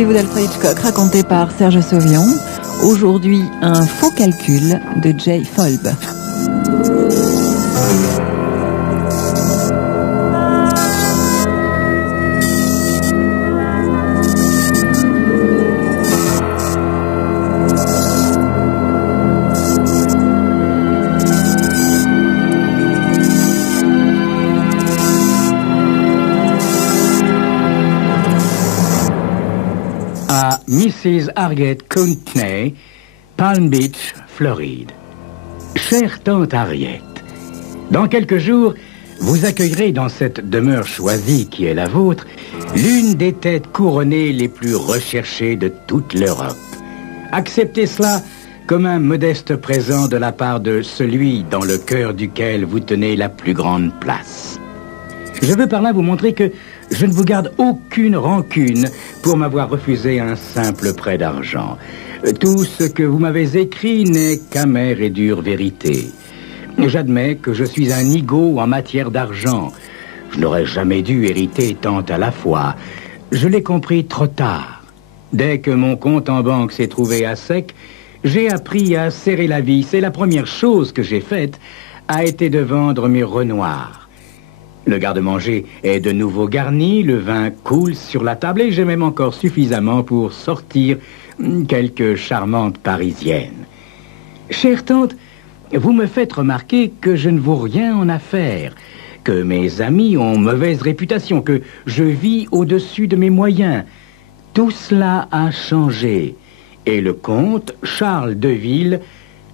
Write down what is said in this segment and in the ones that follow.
rendez-vous d'Alfred Hitchcock raconté par Serge Sauvion. Aujourd'hui, un faux calcul de Jay Folb. Mrs. Harriet Courtney, Palm Beach, Floride. Chère tante Harriet, dans quelques jours, vous accueillerez dans cette demeure choisie qui est la vôtre l'une des têtes couronnées les plus recherchées de toute l'Europe. Acceptez cela comme un modeste présent de la part de celui dans le cœur duquel vous tenez la plus grande place. Je veux par là vous montrer que je ne vous garde aucune rancune pour m'avoir refusé un simple prêt d'argent. Tout ce que vous m'avez écrit n'est qu'amère et dure vérité. J'admets que je suis un nigaud en matière d'argent. Je n'aurais jamais dû hériter tant à la fois. Je l'ai compris trop tard. Dès que mon compte en banque s'est trouvé à sec, j'ai appris à serrer la vis. Et la première chose que j'ai faite a été de vendre mes renoirs. Le garde-manger est de nouveau garni, le vin coule sur la table et j'ai même encore suffisamment pour sortir quelques charmantes parisiennes. Chère tante, vous me faites remarquer que je ne vaux rien en affaires, que mes amis ont mauvaise réputation, que je vis au-dessus de mes moyens. Tout cela a changé et le comte Charles Deville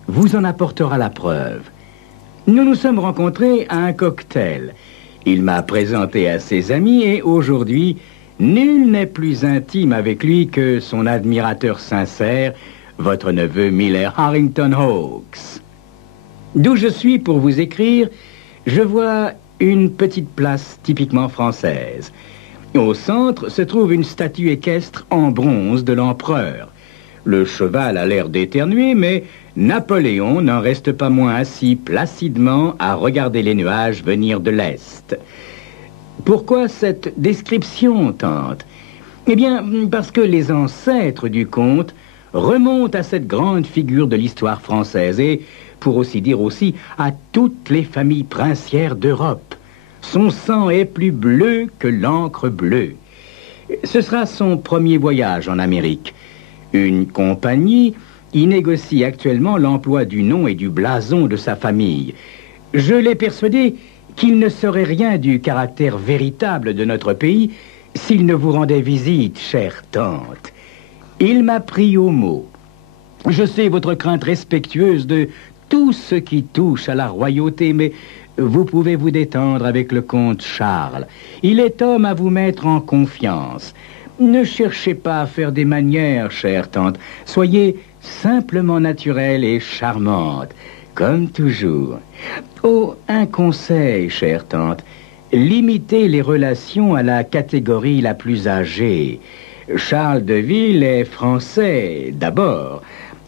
vous en apportera la preuve. Nous nous sommes rencontrés à un cocktail. Il m'a présenté à ses amis et aujourd'hui, nul n'est plus intime avec lui que son admirateur sincère, votre neveu Miller Harrington Hawks. D'où je suis pour vous écrire, je vois une petite place typiquement française. Au centre se trouve une statue équestre en bronze de l'empereur. Le cheval a l'air d'éternuer, mais Napoléon n'en reste pas moins assis placidement à regarder les nuages venir de l'Est. Pourquoi cette description, tante? Eh bien, parce que les ancêtres du comte remontent à cette grande figure de l'histoire française et, pour aussi dire aussi, à toutes les familles princières d'Europe. Son sang est plus bleu que l'encre bleue. Ce sera son premier voyage en Amérique. Une compagnie y négocie actuellement l'emploi du nom et du blason de sa famille. Je l'ai persuadé qu'il ne saurait rien du caractère véritable de notre pays s'il ne vous rendait visite, chère tante. Il m'a pris au mot. Je sais votre crainte respectueuse de tout ce qui touche à la royauté, mais vous pouvez vous détendre avec le comte Charles. Il est homme à vous mettre en confiance. Ne cherchez pas à faire des manières, chère tante. Soyez simplement naturelle et charmante, comme toujours. Oh, un conseil, chère tante. Limitez les relations à la catégorie la plus âgée. Charles Deville est français, d'abord.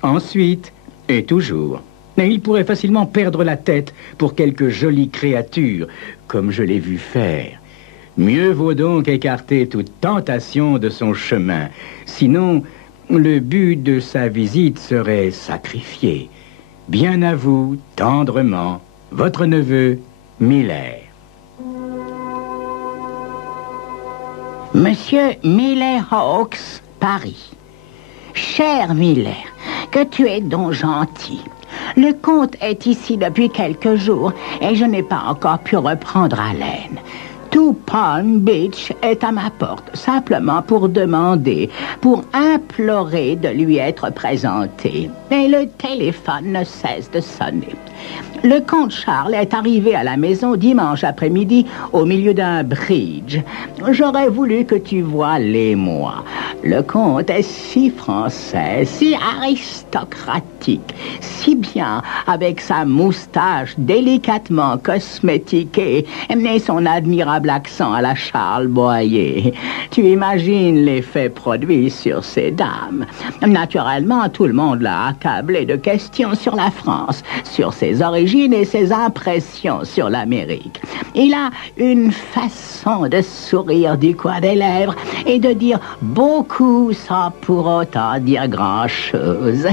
Ensuite, et toujours. Et il pourrait facilement perdre la tête pour quelques jolies créatures, comme je l'ai vu faire. Mieux vaut donc écarter toute tentation de son chemin. Sinon, le but de sa visite serait sacrifié. Bien à vous, tendrement, votre neveu, Miller. Monsieur Miller Hawks, Paris. Cher Miller, que tu es donc gentil. Le comte est ici depuis quelques jours et je n'ai pas encore pu reprendre haleine. Tout Palm Beach est à ma porte, simplement pour demander, pour implorer de lui être présenté. Et le téléphone ne cesse de sonner. Le comte Charles est arrivé à la maison dimanche après-midi au milieu d'un bridge. J'aurais voulu que tu voies l'émoi. Le comte est si français, si aristocratique, si bien avec sa moustache délicatement cosmétiquée et son admirable adorable accent à la Charles Boyer. Tu imagines l'effet produit sur ces dames. Naturellement, tout le monde l'a accablé de questions sur la France, sur ses origines et ses impressions sur l'Amérique. Il a une façon de sourire du coin des lèvres et de dire beaucoup sans pour autant dire grand-chose.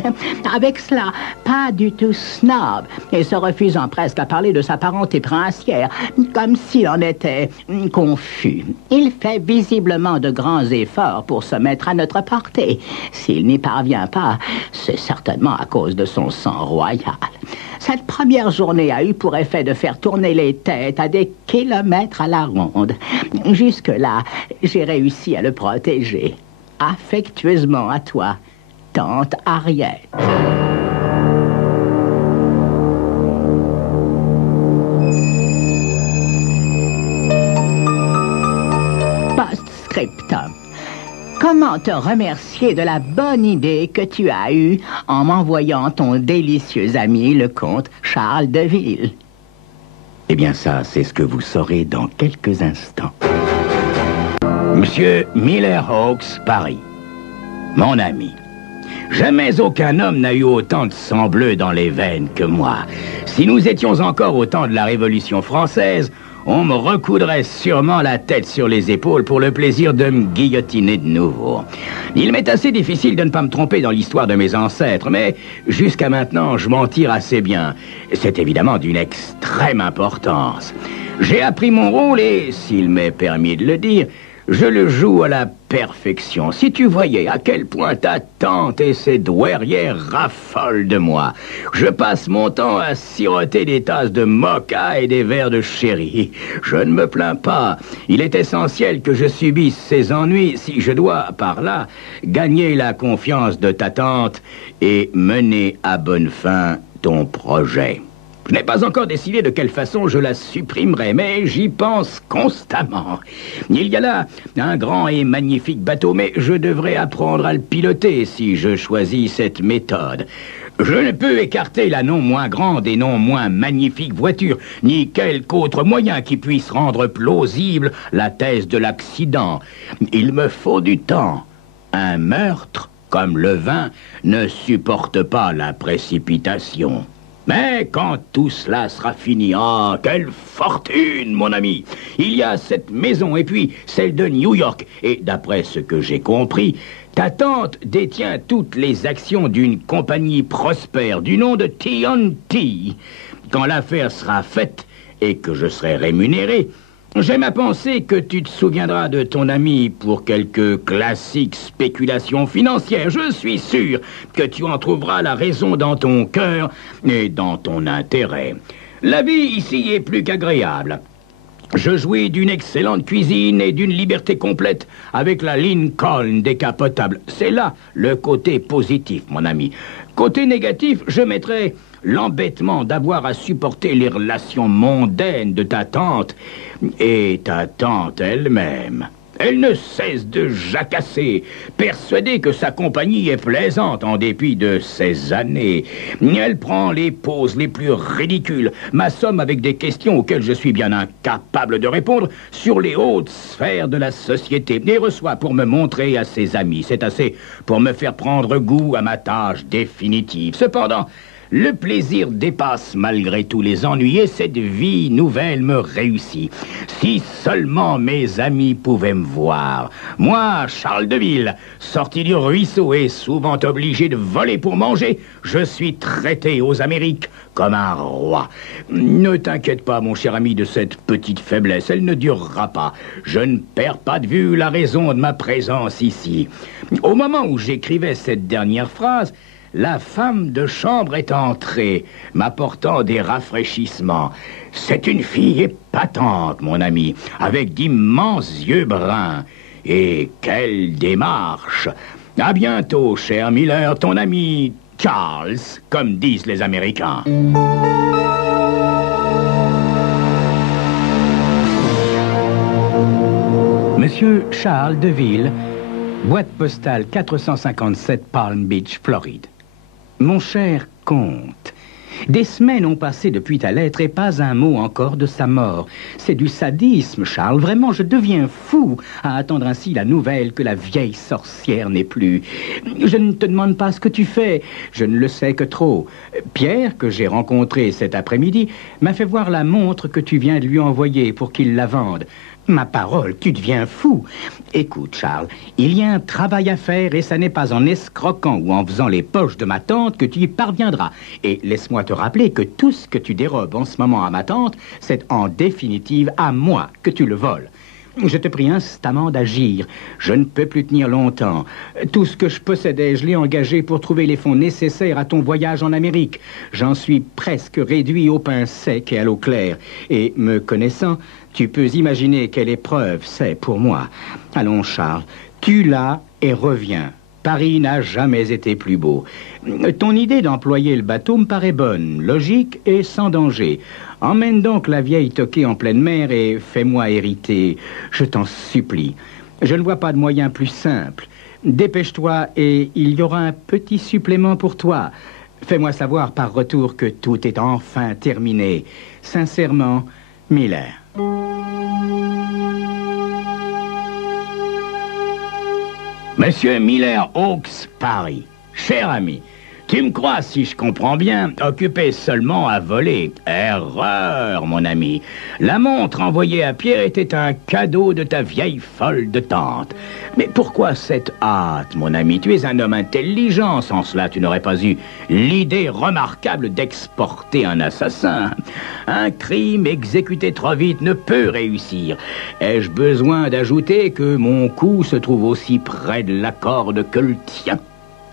Avec cela, pas du tout snob et se refusant presque à parler de sa parenté princière, comme s'il en était confus. Il fait visiblement de grands efforts pour se mettre à notre portée. S'il n'y parvient pas, c'est certainement à cause de son sang royal. Cette première journée a eu pour effet de faire tourner les têtes à des kilomètres à la ronde. Jusque-là, j'ai réussi à le protéger. Affectueusement à toi, tante Harriet. Post-scriptum. Comment te remercier de la bonne idée que tu as eue en m'envoyant ton délicieux ami, le comte Charles de Ville? Eh bien ça, c'est ce que vous saurez dans quelques instants. Monsieur Miller Hawks, Paris. Mon ami, jamais aucun homme n'a eu autant de sang bleu dans les veines que moi. Si nous étions encore au temps de la Révolution française, on me recoudrait sûrement la tête sur les épaules pour le plaisir de me guillotiner de nouveau. Il m'est assez difficile de ne pas me tromper dans l'histoire de mes ancêtres, mais jusqu'à maintenant, je m'en tire assez bien. C'est évidemment d'une extrême importance. J'ai appris mon rôle et, s'il m'est permis de le dire, je le joue à la perfection. Si tu voyais à quel point ta tante et ses douairières raffolent de moi. Je passe mon temps à siroter des tasses de mocha et des verres de sherry. Je ne me plains pas. Il est essentiel que je subisse ces ennuis si je dois, par là, gagner la confiance de ta tante et mener à bonne fin ton projet. Je n'ai pas encore décidé de quelle façon je la supprimerai, mais j'y pense constamment. Il y a là un grand et magnifique bateau, mais je devrais apprendre à le piloter si je choisis cette méthode. Je ne peux écarter la non moins grande et non moins magnifique voiture, ni quelque autre moyen qui puisse rendre plausible la thèse de l'accident. Il me faut du temps. Un meurtre, comme le vin, ne supporte pas la précipitation. Mais quand tout cela sera fini, ah, quelle fortune, mon ami! Il y a cette maison et puis celle de New York. Et d'après ce que j'ai compris, ta tante détient toutes les actions d'une compagnie prospère du nom de T&T. Quand l'affaire sera faite et que je serai rémunéré, j'aime à penser que tu te souviendras de ton ami pour quelques classiques spéculations financières. Je suis sûr que tu en trouveras la raison dans ton cœur et dans ton intérêt. La vie ici est plus qu'agréable. Je jouis d'une excellente cuisine et d'une liberté complète avec la Lincoln décapotable. C'est là le côté positif, mon ami. Côté négatif, je mettrai l'embêtement d'avoir à supporter les relations mondaines de ta tante et ta tante elle-même. Elle ne cesse de jacasser, persuadée que sa compagnie est plaisante en dépit de ses années. Elle prend les poses les plus ridicules, m'assomme avec des questions auxquelles je suis bien incapable de répondre sur les hautes sphères de la société et reçoit pour me montrer à ses amis. C'est assez pour me faire prendre goût à ma tâche définitive. Cependant, le plaisir dépasse malgré tous les ennuis et cette vie nouvelle me réussit. Si seulement mes amis pouvaient me voir. Moi, Charles de Ville, sorti du ruisseau et souvent obligé de voler pour manger, je suis traité aux Amériques comme un roi. Ne t'inquiète pas, mon cher ami, de cette petite faiblesse. Elle ne durera pas. Je ne perds pas de vue la raison de ma présence ici. Au moment où j'écrivais cette dernière phrase, la femme de chambre est entrée, m'apportant des rafraîchissements. C'est une fille épatante, mon ami, avec d'immenses yeux bruns. Et quelle démarche! À bientôt, cher Miller, ton ami Charles, comme disent les Américains. Monsieur Charles de Ville, boîte postale 457 Palm Beach, Floride. Mon cher comte, Des semaines ont passé depuis ta lettre et pas un mot encore de sa mort. C'est du sadisme, Charles. Vraiment, je deviens fou à attendre ainsi la nouvelle que la vieille sorcière n'est plus. Je ne te demande pas ce que tu fais. Je ne le sais que trop. Pierre, que j'ai rencontré cet après-midi, m'a fait voir la montre que tu viens de lui envoyer pour qu'il la vende. Ma parole, tu deviens fou. Écoute, Charles, il y a un travail à faire et ça n'est pas en escroquant ou en faisant les poches de ma tante que tu y parviendras. Et laisse-moi te rappeler que tout ce que tu dérobes en ce moment à ma tante, c'est en définitive à moi que tu le voles. Je te prie instamment d'agir. Je ne peux plus tenir longtemps. Tout ce que je possédais, je l'ai engagé pour trouver les fonds nécessaires à ton voyage en Amérique. J'en suis presque réduit au pain sec et à l'eau claire. Et me connaissant, tu peux imaginer quelle épreuve c'est pour moi. Allons, Charles, tu l'as et reviens. Paris n'a jamais été plus beau. Ton idée d'employer le bateau me paraît bonne, logique et sans danger. Emmène donc la vieille toquée en pleine mer et fais-moi hériter. Je t'en supplie. Je ne vois pas de moyen plus simple. Dépêche-toi et il y aura un petit supplément pour toi. Fais-moi savoir par retour que tout est enfin terminé. Sincèrement, Miller. Monsieur Miller Hawks, Paris. Cher ami, tu me crois, si je comprends bien, occupé seulement à voler. Erreur, mon ami. La montre envoyée à Pierre était un cadeau de ta vieille folle de tante. Mais pourquoi cette hâte, mon ami? Tu es un homme intelligent. Sans cela, tu n'aurais pas eu l'idée remarquable d'exporter un assassin. Un crime exécuté trop vite ne peut réussir. Ai-je besoin d'ajouter que mon cou se trouve aussi près de la corde que le tien?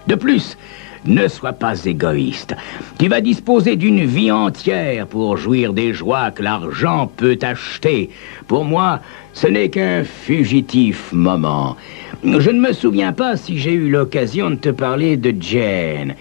De plus, ne sois pas égoïste. Tu vas disposer d'une vie entière pour jouir des joies que l'argent peut acheter. Pour moi, ce n'est qu'un fugitif moment. Je ne me souviens pas si j'ai eu l'occasion de te parler de Jane,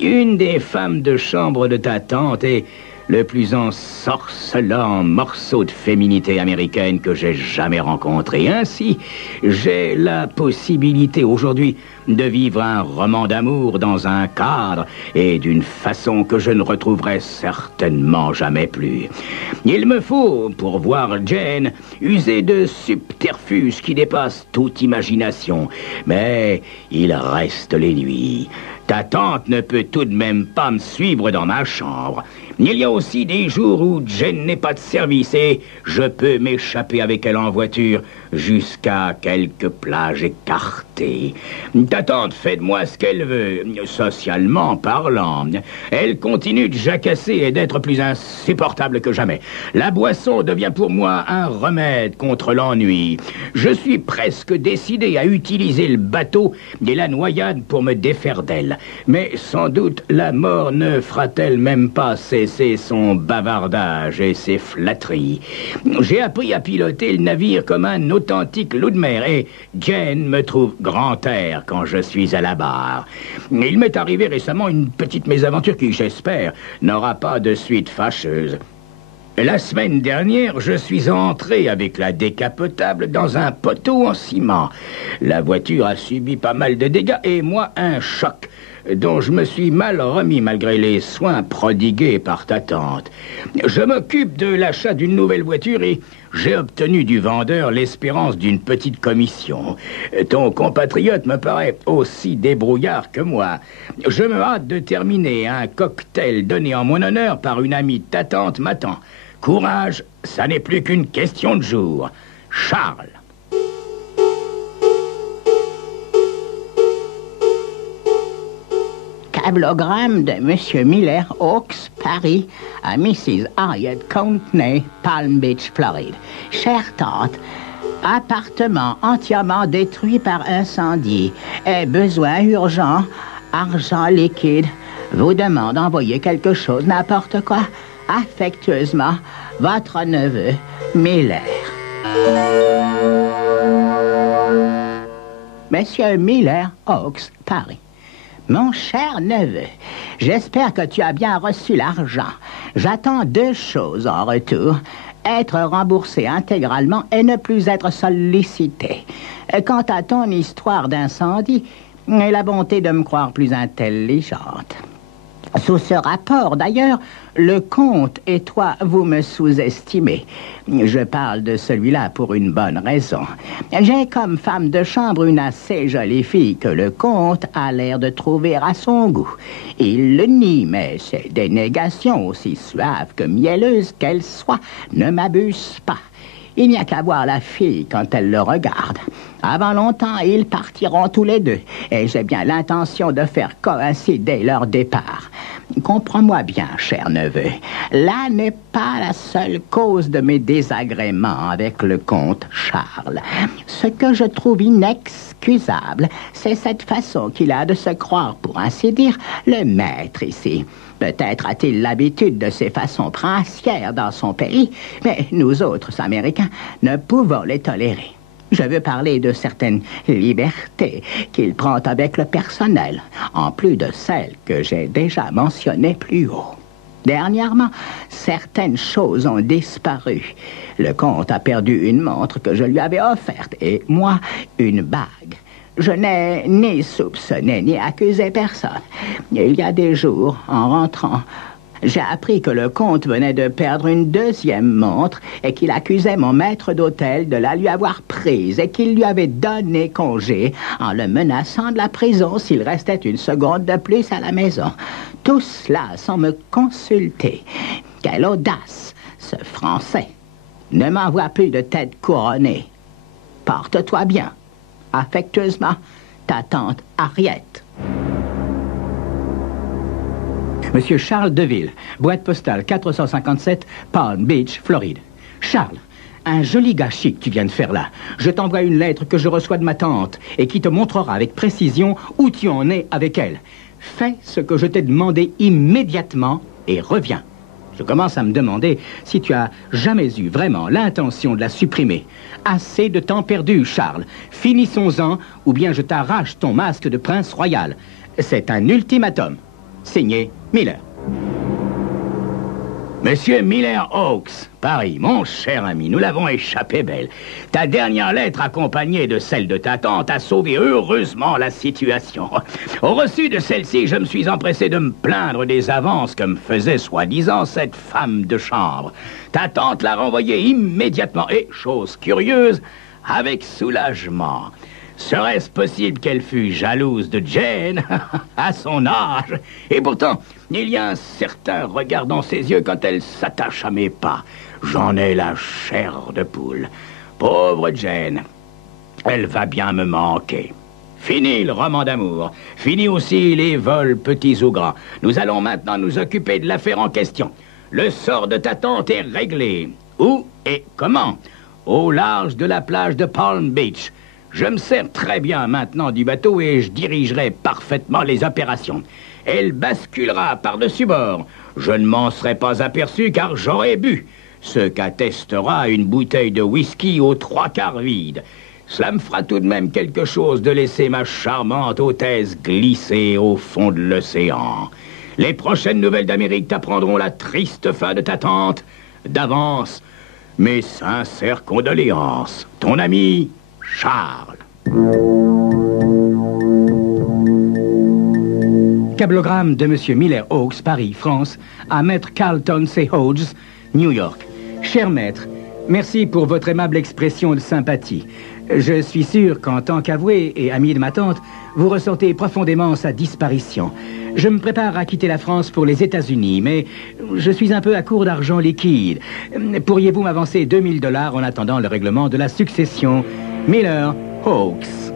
une des femmes de chambre de ta tante et le plus ensorcelant morceau de féminité américaine que j'ai jamais rencontré. Ainsi, j'ai la possibilité aujourd'hui de vivre un roman d'amour dans un cadre et d'une façon que je ne retrouverai certainement jamais plus. Il me faut, pour voir Jane, user de subterfuges qui dépassent toute imagination. Mais il reste les nuits. Ta tante ne peut tout de même pas me suivre dans ma chambre. Il y a aussi des jours où Jane n'est pas de service et je peux m'échapper avec elle en voiture jusqu'à quelques plages écartées. Ta tante fait de moi ce qu'elle veut, socialement parlant. Elle continue de jacasser et d'être plus insupportable que jamais. La boisson devient pour moi un remède contre l'ennui. Je suis presque décidé à utiliser le bateau et la noyade pour me défaire d'elle. Mais sans doute la mort ne fera-t-elle même pas cesser son bavardage et ses flatteries. J'ai appris à piloter le navire comme un authentique loup de mer et Jane me trouve grand air quand je suis à la barre. Il m'est arrivé récemment une petite mésaventure qui, j'espère, n'aura pas de suite fâcheuse. La semaine dernière, je suis entré avec la décapotable dans un poteau en ciment. La voiture a subi pas mal de dégâts et moi un choc dont je me suis mal remis malgré les soins prodigués par ta tante. Je m'occupe de l'achat d'une nouvelle voiture et j'ai obtenu du vendeur l'espérance d'une petite commission. Ton compatriote me paraît aussi débrouillard que moi. Je me hâte de terminer un cocktail donné en mon honneur par une amie de ta tante m'attend. Courage, ça n'est plus qu'une question de jour. Charles. Cablogramme de M. Miller Hawks, Paris, à Mrs. Harriet Courtney, Palm Beach, Floride. Chère tante, appartement entièrement détruit par incendie et besoin urgent, argent liquide. Vous demande d'envoyer quelque chose, n'importe quoi. Affectueusement, votre neveu, Miller. Monsieur Miller Hawks, Paris. Mon cher neveu, j'espère que tu as bien reçu l'argent. J'attends 2 choses en retour. Être remboursé intégralement et ne plus être sollicité. Quant à ton histoire d'incendie, aie la bonté de me croire plus intelligente. Sous ce rapport, d'ailleurs, le comte et toi, vous me sous-estimez. Je parle de celui-là pour une bonne raison. J'ai comme femme de chambre une assez jolie fille que le comte a l'air de trouver à son goût. Il le nie, mais ses dénégations, aussi suaves que mielleuses qu'elles soient, ne m'abusent pas. Il n'y a qu'à voir la fille quand elle le regarde. Avant longtemps, ils partiront tous les deux, et j'ai bien l'intention de faire coïncider leur départ. Comprends-moi bien, cher neveu, là n'est pas la seule cause de mes désagréments avec le comte Charles. Ce que je trouve inexcusable, c'est cette façon qu'il a de se croire, pour ainsi dire, le maître ici. Peut-être a-t-il l'habitude de ces façons princières dans son pays, mais nous autres Américains ne pouvons les tolérer. Je veux parler de certaines libertés qu'il prend avec le personnel, en plus de celles que j'ai déjà mentionnées plus haut. Dernièrement, certaines choses ont disparu. Le comte a perdu une montre que je lui avais offerte, et moi, une bague. Je n'ai ni soupçonné ni accusé personne. Il y a des jours, en rentrant, j'ai appris que le comte venait de perdre une deuxième montre et qu'il accusait mon maître d'hôtel de la lui avoir prise et qu'il lui avait donné congé en le menaçant de la prison s'il restait une seconde de plus à la maison. Tout cela sans me consulter. Quelle audace, ce Français! Ne m'envoie plus de tête couronnée. Porte-toi bien. Affectueusement, ta tante Harriet. Monsieur Charles Deville, boîte postale 457, Palm Beach, Floride. Charles, un joli gars chic tu viens de faire là. Je t'envoie une lettre que je reçois de ma tante et qui te montrera avec précision où tu en es avec elle. Fais ce que je t'ai demandé immédiatement et reviens. Je commence à me demander si tu as jamais eu vraiment l'intention de la supprimer. Assez de temps perdu, Charles. Finissons-en, ou bien je t'arrache ton masque de prince royal. C'est un ultimatum. Signé Miller. Monsieur Miller Hawks, Paris, mon cher ami, nous l'avons échappé belle. Ta dernière lettre accompagnée de celle de ta tante a sauvé heureusement la situation. Au reçu de celle-ci, je me suis empressé de me plaindre des avances que me faisait soi-disant cette femme de chambre. Ta tante l'a renvoyée immédiatement et, chose curieuse, avec soulagement. Serait-ce possible qu'elle fût jalouse de Jane à son âge? Et pourtant, il y a un certain regard dans ses yeux quand elle s'attache à mes pas. J'en ai la chair de poule. Pauvre Jane, elle va bien me manquer. Fini le roman d'amour. Fini aussi les vols petits ou grands. Nous allons maintenant nous occuper de l'affaire en question. Le sort de ta tante est réglé. Où et comment? Au large de la plage de Palm Beach. Je me sers très bien maintenant du bateau et je dirigerai parfaitement les opérations. Elle basculera par-dessus bord. Je ne m'en serai pas aperçu car j'aurai bu. Ce qu'attestera une bouteille de whisky aux 3/4 vide. Cela me fera tout de même quelque chose de laisser ma charmante hôtesse glisser au fond de l'océan. Les prochaines nouvelles d'Amérique t'apprendront la triste fin de ta tante. D'avance, mes sincères condoléances. Ton ami... Charles. Cablogramme de Monsieur Miller Hawks, Paris, France, à Maître Carlton C. Hodges, New York. Cher maître, merci pour votre aimable expression de sympathie. Je suis sûr qu'en tant qu'avoué et ami de ma tante, vous ressentez profondément sa disparition. Je me prépare à quitter la France pour les États-Unis, mais je suis un peu à court d'argent liquide. Pourriez-vous m'avancer $2000 en attendant le règlement de la succession? Miller Hawks.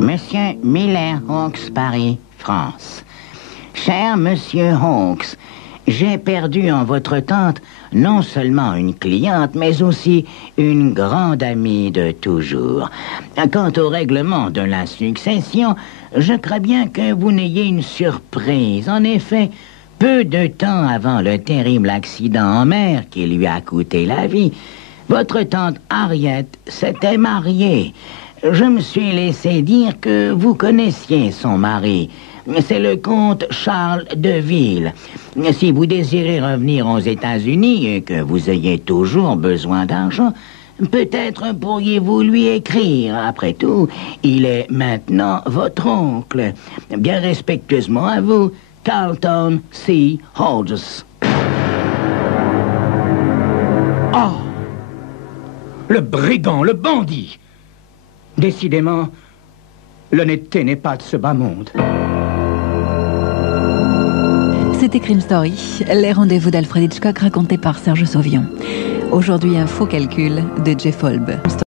Monsieur Miller Hawks, Paris, France. Cher Monsieur Hawks, j'ai perdu en votre tante non seulement une cliente, mais aussi une grande amie de toujours. Quant au règlement de la succession, je crains bien que vous n'ayez une surprise. En effet, peu de temps avant le terrible accident en mer qui lui a coûté la vie, votre tante Harriet s'était mariée. Je me suis laissé dire que vous connaissiez son mari. C'est le comte Charles Deville. Si vous désirez revenir aux États-Unis et que vous ayez toujours besoin d'argent, Peut-être pourriez-vous lui écrire. Après tout, il est maintenant votre oncle. Bien respectueusement à vous, Carlton C. Hodges. Oh! Le brigand, le bandit! Décidément, l'honnêteté n'est pas de ce bas monde. C'était Crime Story, les rendez-vous d'Alfred Hitchcock racontés par Serge Sauvion. Aujourd'hui, un faux calcul de Jeff Holb.